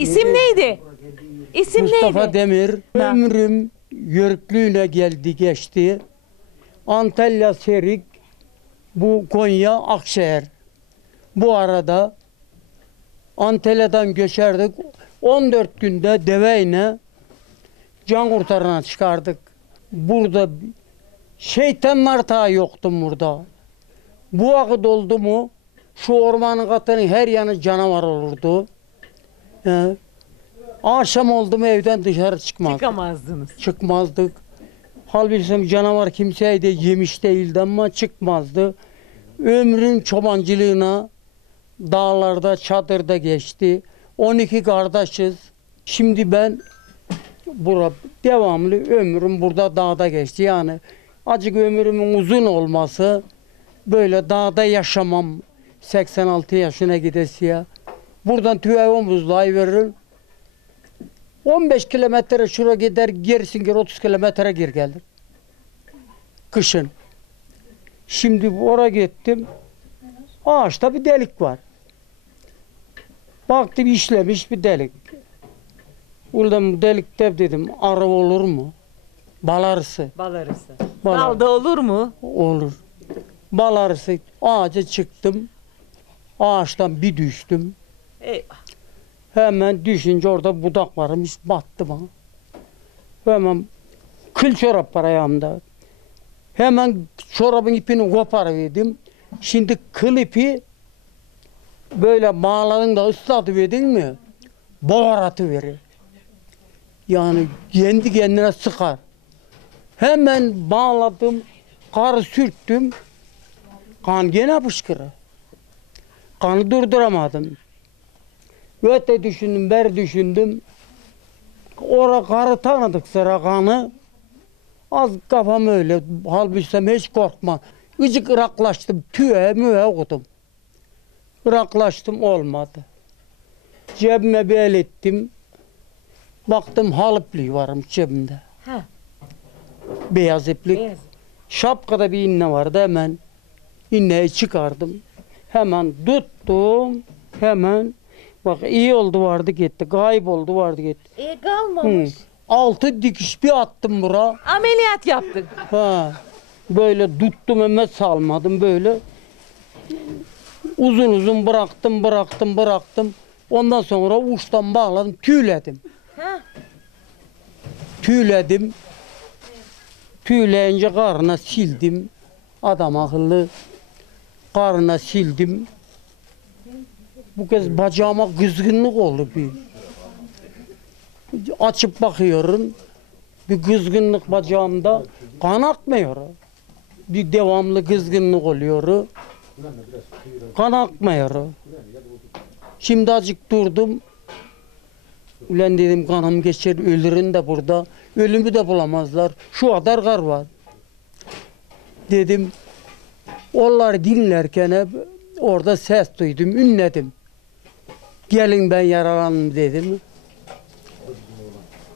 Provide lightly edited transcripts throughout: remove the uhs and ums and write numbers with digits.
İsim neydi? İsim Mustafa neydi? Demir. Ömrüm yörüklüğüne geldi geçti. Antalya Serik, bu Konya Akşehir. Bu arada Antalya'dan göçerdik. 14 günde deveyle can kurtarana çıkardık. Burada şeytanlar ta yoktu burada. Bu vakit oldu mu şu ormanın katının her yanı canavar olurdu. Akşam oldu mu evden dışarı çıkmazdık. Çıkamazdınız. Çıkmazdık. Halbuki canavar kimseyi de yemiş değildi ama çıkmazdı. Ömrün çobancılığına dağlarda, çadırda geçti. 12 kardeşiz. Şimdi ben devamlı ömrüm burada dağda geçti. Yani acık ömrümün uzun olması, böyle dağda yaşamam, 86 yaşına gidesiye. Buradan tüye omuzluğa veririm. 15 kilometre şuraya gider, gerisin geri 30 kilometre geri gelir. Kışın. Şimdi oraya gittim. Ağaçta bir delik var. Baktım işlemiş bir delik. Buradan bu delikte dedim arı olur mu? Bal arısı. Bal arısı. Bal Balda olur mu? olur. Bal arısı. Ağaca çıktım. Ağaçtan bir düştüm. Eyvah. Hemen düşünce orada budak varmış, battı bana. Hemen kıl çorap var ayağımda. Hemen çorabın ipini koparıverdim. Şimdi kıl ipi böyle bağladın da ıslatıverdin mi? Boğar verir. Yani kendi kendine sıkar. Hemen bağladım, karı sürttüm. Kan gene fışkırır. Kanı durduramadım. Öte düşündüm, beri düşündüm. Orada karı tanıdık sıra kanı. Az kafam öyle, halbuki hiç korkma. Icık ıraklaştım, tüye mühe okudum. Iraklaştım, olmadı. Cebime bir el ettim. Baktım halıpliği varmış cebimde. Ha. Beyaz iplik. Beyaz. Şapkada bir inne vardı, hemen inneyi çıkardım. Hemen tuttum, hemen. Bak iyi oldu vardı gitti, kayboldu vardı gitti. Kalmamış. 6 dikiş bir attım bura. Ameliyat yaptık. Ha, böyle tuttum hemen salmadım böyle. Uzun uzun bıraktım. Ondan sonra uçtan bağladım, tüyledim. Ha. Tüyledim. Tüyleyince karnına sildim. Adam akıllı. Karnına sildim. Bu kez bacağıma kızgınlık oldu bir. Açıp bakıyorum. Bir kızgınlık bacağımda, kan akmıyor. Bir devamlı kızgınlık oluyor. Kan akmıyor. Şimdi azıcık durdum. Ulan dedim kanım geçer, ölürüm de burada. Ölümü de bulamazlar. Şu kadar kar var. Dedim, onları dinlerken hep orada ses duydum, ünledim. Gelin ben yaralandım dedim.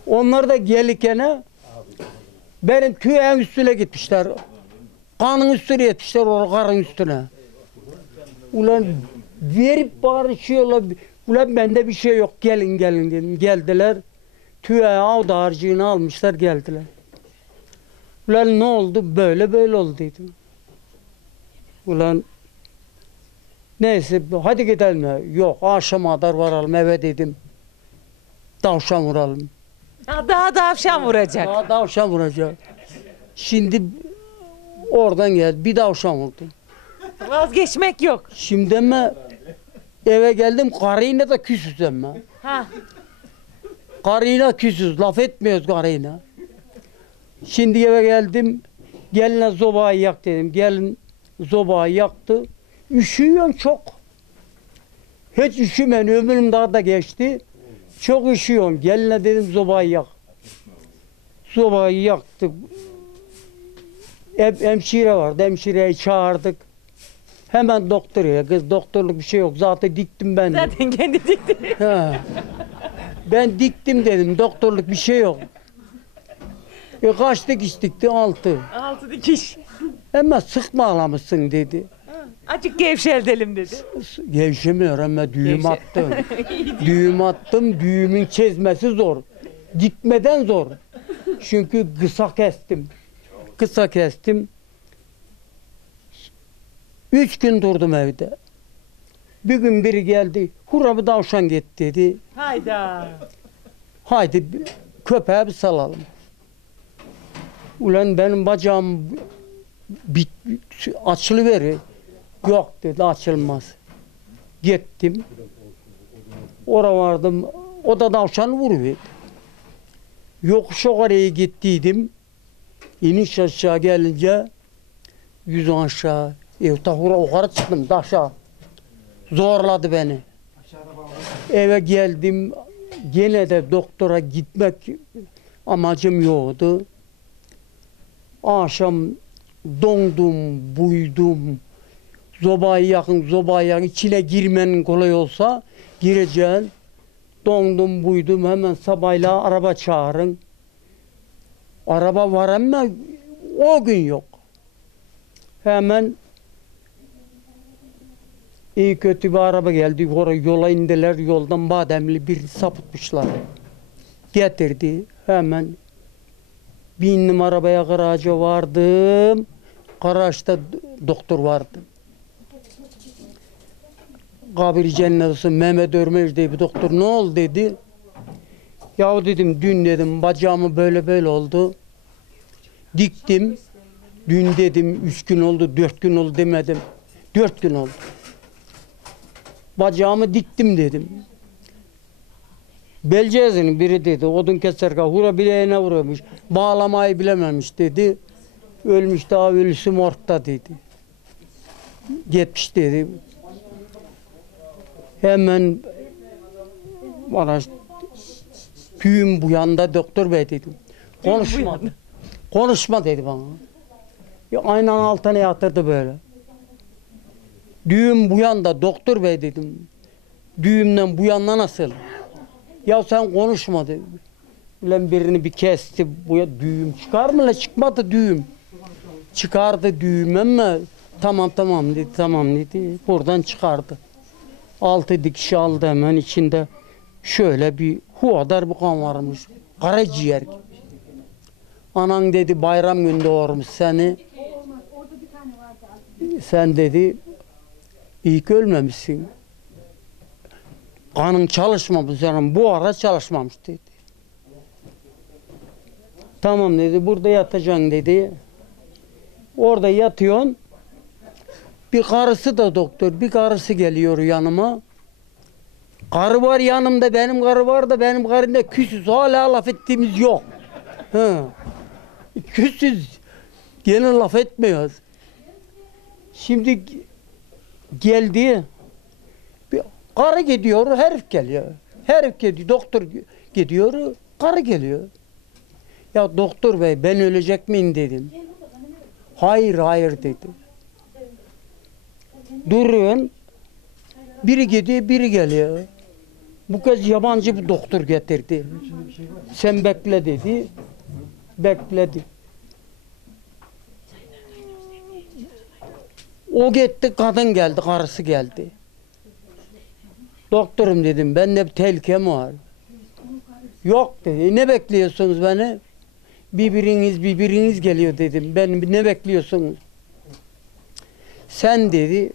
Onlar da gelirken benim tüyeğin üstüne gitmişler. Kanın üstüne yetmişler, o karın üstüne. Ulan verip bağırışıyorlar. Ulan bende bir şey yok, gelin dedim. Geldiler. Tüyeği avda harcığını almışlar, geldiler. Ulan ne oldu? Böyle oldu dedim. Ulan neyse hadi gidelim. Yok akşama kadar varalım eve dedim. Tavşan vuralım. Daha tavşan vuracak. Daha tavşan vuracak. Şimdi oradan geldi bir tavşan vurdum. Vazgeçmek yok. Şimdi ama eve geldim karıyla da küsüz ama. Ha. Karıyla küsüz, laf etmiyoruz karıyla. Şimdi eve geldim, geline zobayı yak dedim. Gelin zobayı yaktı. Üşüyorum çok. Hiç üşümen, ömrüm daha da geçti. Çok üşüyorum. Geline dedim zobayı yak. Zobayı yaktık. Hemşire vardı, hemşireyi çağırdık. Hemen doktora, kız doktorluk bir şey yok. Zaten diktim ben de. Zaten kendi dikti. Ha. Ben diktim dedim, doktorluk bir şey yok. Kaç dikiş dikti? 6. 6 dikiş. Ama sıkma ağlamışsın dedi. Acık gevşeltelim dedi. Gevşemiyor ama düğüm Gevşe. attım. Düğüm attım, düğümün çizmesi zor. Gitmeden zor. Çünkü kısa kestim. Kısa kestim. 3 gün durdum evde. Bir gün biri geldi, hurra tavşan git dedi. Hayda. Haydi köpeğe bir salalım. Ulan benim bacağım açılıveri. Yok dedi, açılmaz. Gittim. Oraya vardım, o da tavşanı vuruverdi. Yokuş oraya gittiydim. İniş aşağı gelince yüz aşağı. Tahura yukarı çıktım aşağı. Zorladı beni. Eve geldim. Gene de doktora gitmek amacım yoktu. Akşam dondum, buydum. Zobayı yakın, içine girmenin kolay olsa gireceğim. Dondum, buydum, hemen sabahla araba çağırın. Araba var ama o gün yok. Hemen iyi kötü bir araba geldi. Oraya yola indiler. Yoldan bademli bir sapıtmışlar. Getirdi. Hemen bindim arabaya, garaja vardım. Garajda doktor vardı. Kabir cennet olsun Mehmet Örmez diye bir doktor. Ne oldu dedi. Ya dedim dün dedim bacağımı böyle oldu. Diktim. Dün dedim 3 gün oldu, 4 gün oldu demedim. 4 gün oldu. Bacağımı diktim dedim. Belcezinin biri dedi, odun keserken hura bileğine vurmuş. Bağlamayı bilememiş dedi. Ölmüş, daha ölüsü morgda dedi. Gitmiş dedi. Hemen bana tüyüm bu yanda doktor bey dedim. Konuşma. Konuşma dedi bana. Ya aynen altına yatırdı böyle. Düğüm bu yanda doktor bey dedim. Düğümden bu yanda nasıl? Ya sen konuşma dedi. Ulan birini bir kesti. Bu ya düğüm çıkar mı la? Çıkmadı düğüm. Çıkardı düğüm ama tamam dedi. Buradan çıkardı. 6 dikiş aldı hemen, içinde şöyle bir kadar bir kan varmış. Karaciğer. Anan dedi bayram günü doğurmuş seni. Sen dedi iyi ki ölmemişsin. Kanın çalışmamış canım, bu ara çalışmamış dedi. Tamam dedi, burada yatacaksın dedi. Orada yatıyorsun. Bir karısı da doktor, bir karısı geliyor yanıma. Karı var yanımda, benim karı var da benim karımda küsüz, hala laf ettiğimiz yok. Ha. Küsüz, gene laf etmiyoruz. Şimdi geldi, bir karı gidiyor, herif geliyor. Herif gidiyor, doktor gidiyor, karı geliyor. Ya doktor bey ben ölecek miyim dedim. Hayır dedi. Duruyorsun, biri gidiyor, biri geliyor. Bu kez yabancı bir doktor getirdi. Sen bekle dedi. Bekledi. O gitti, kadın geldi, karısı geldi. Doktorum dedim, bende bir tehlikem var. Yok dedi, ne bekliyorsunuz beni? Birbiriniz geliyor dedim. Ben ne bekliyorsunuz? Sen dedi,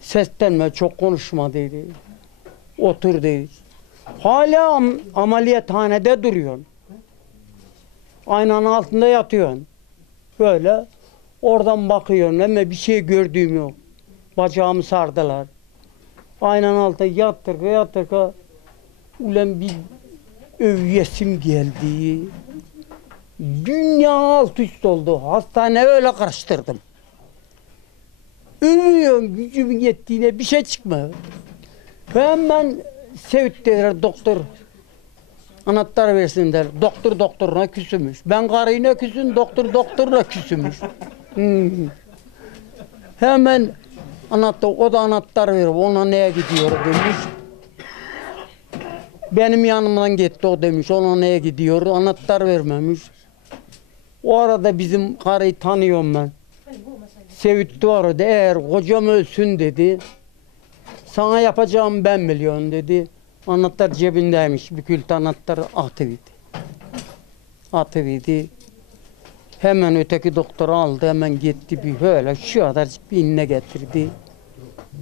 seslenme, çok konuşma dedi. Otur dedi. Hala ameliyathanede duruyorsun. Aynanın altında yatıyorsun. Böyle oradan bakıyorsun ama bir şey gördüğüm yok. Bacağımı sardılar. Aynanın altında yatırka ulan bir övyesim geldi. Dünya alt üst oldu. Hastane öyle karıştırdım. Övüyorum, gücümün yettiğine bir şey çıkmıyor. Hemen Sevit dediler, doktor anahtar versin der. Doktor doktoruna küsümüş. Ben karıyla küsüm, doktoruna küsümüş. Hemen o da anahtar veriyor. Ona neye gidiyor demiş. Benim yanımdan gitti o demiş. Ona neye gidiyor? Anahtar vermemiş. O arada bizim karıyı tanıyorum ben. Sevit vardı. Eğer kocam ölsün dedi. Sana yapacağım ben milyon dedi. Anahtar cebindeymiş. Bir kült anahtar atıverdi. Atıverdi. Hemen öteki doktor aldı. Hemen gitti bir böyle şu kadar bir iğne getirdi.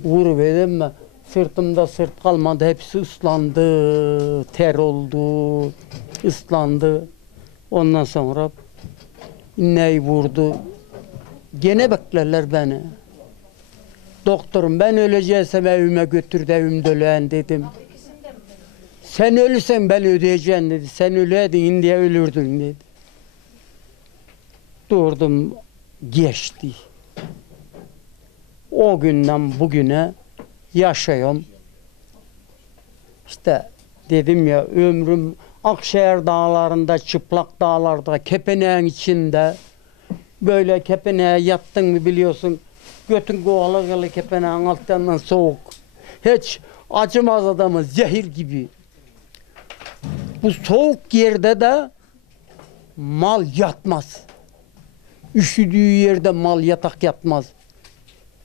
Vuruverdim mi? Sırtımda sırt kalmadı. Hepsi ıslandı. Ter oldu. Islandı. Ondan sonra iğneyi vurdu. Gene beklerler beni. Doktorum ben öleceksem evime götür de evimde öleğen dedim. Sen ölürsen ben ödeyeceğim dedi. Sen öleydin diye ölürdün dedi. Durdum geçti. O günden bugüne yaşıyorum. İşte dedim ya ömrüm Akşehir dağlarında, çıplak dağlarda, kepeneğin içinde böyle kepeneğe yattın mı biliyorsun. Götün kovalı kepeneğin altından soğuk. Hiç acımaz adamı zehir gibi. Bu soğuk yerde de mal yatmaz. Üşüdüğü yerde mal yatak yatmaz.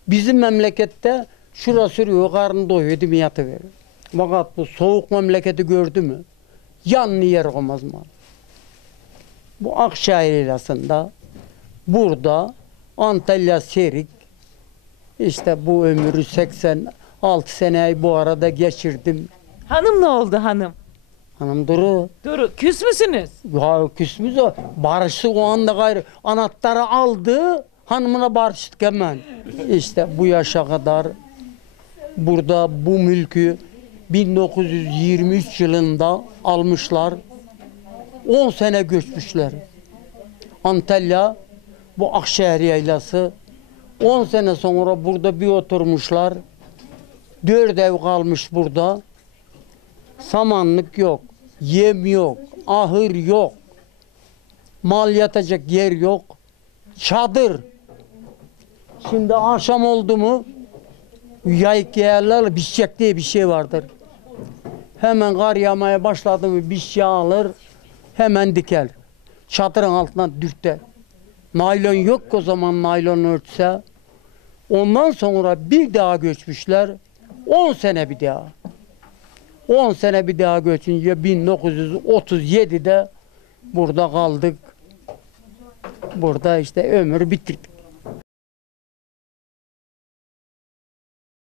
Bizim memlekette şurası sürüyor, karnı doyuyor, değil mi yatıverir. Fakat bu soğuk memleketi gördü mü? Yanlı yer olmaz mal. Bu Akşehir ilasında, burada Antalya Serik, işte bu ömrü 86 seneyi bu arada geçirdim. Hanım ne oldu hanım? Hanım Duru, Duru küs müsünüz? ya küsmüz o. Barıştık o anda gayrı. Anahtarı aldı, hanımına barıştık hemen. İşte bu yaşa kadar burada bu mülkü 1923 yılında almışlar. 10 sene göçmüşler. Antalya, bu Akşehir yaylası. 10 sene sonra burada bir oturmuşlar. 4 ev kalmış burada. Samanlık yok, yem yok, ahır yok. Mal yatacak yer yok. Çadır. Şimdi akşam oldu mu yayık yerlerle biçecek diye bir şey vardır. Hemen kar yağmaya başladı mı bir şey alır, hemen diker. Çadırın altına dürter. Naylon yok o zaman naylon örtse. Ondan sonra bir daha göçmüşler. 10 sene bir daha. 10 sene bir daha göçünce 1937'de burada kaldık. Burada işte ömür bitirdik.